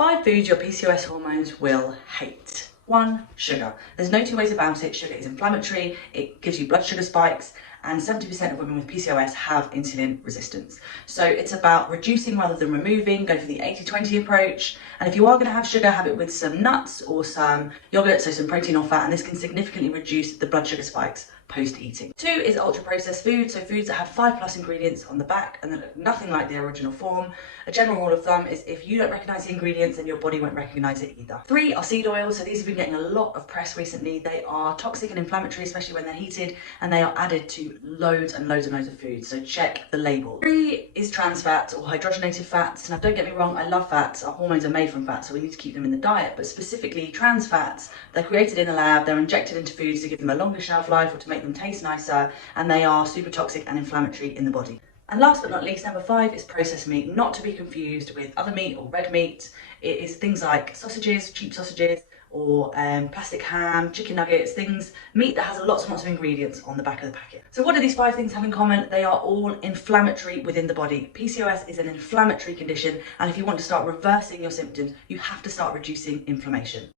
5 foods your PCOS hormones will hate. 1. Sugar. There's no two ways about it. Sugar is inflammatory, it gives you blood sugar spikes, and 70% of women with PCOS have insulin resistance. So it's about reducing rather than removing, go for the 80-20 approach. And if you are going to have sugar, have it with some nuts or some yogurt, so some protein or fat, and this can significantly reduce the blood sugar spikes post-eating. 2 is ultra-processed food, so foods that have 5+ ingredients on the back and that look nothing like their original form. A general rule of thumb is if you don't recognise the ingredients, then your body won't recognise it either. 3 are seed oils, so these have been getting a lot of press recently. They are toxic and inflammatory, especially when they're heated, and they are added to loads and loads and loads of foods, so check the label. 3 is trans fats or hydrogenated fats. Now don't get me wrong, I love fats. Our hormones are made from fat, so we need to keep them in the diet, but specifically trans fats, they're created in a lab, they're injected into foods to give them a longer shelf life or to make them taste nicer, and they are super toxic and inflammatory in the body. And last but not least, number 5 is processed meat, not to be confused with other meat or red meat. It is things like sausages, cheap sausages, or plastic ham, chicken nuggets, meat that has lots and lots of ingredients on the back of the packet. So what do these 5 things have in common? They are all inflammatory within the body. PCOS is an inflammatory condition, and if you want to start reversing your symptoms, you have to start reducing inflammation.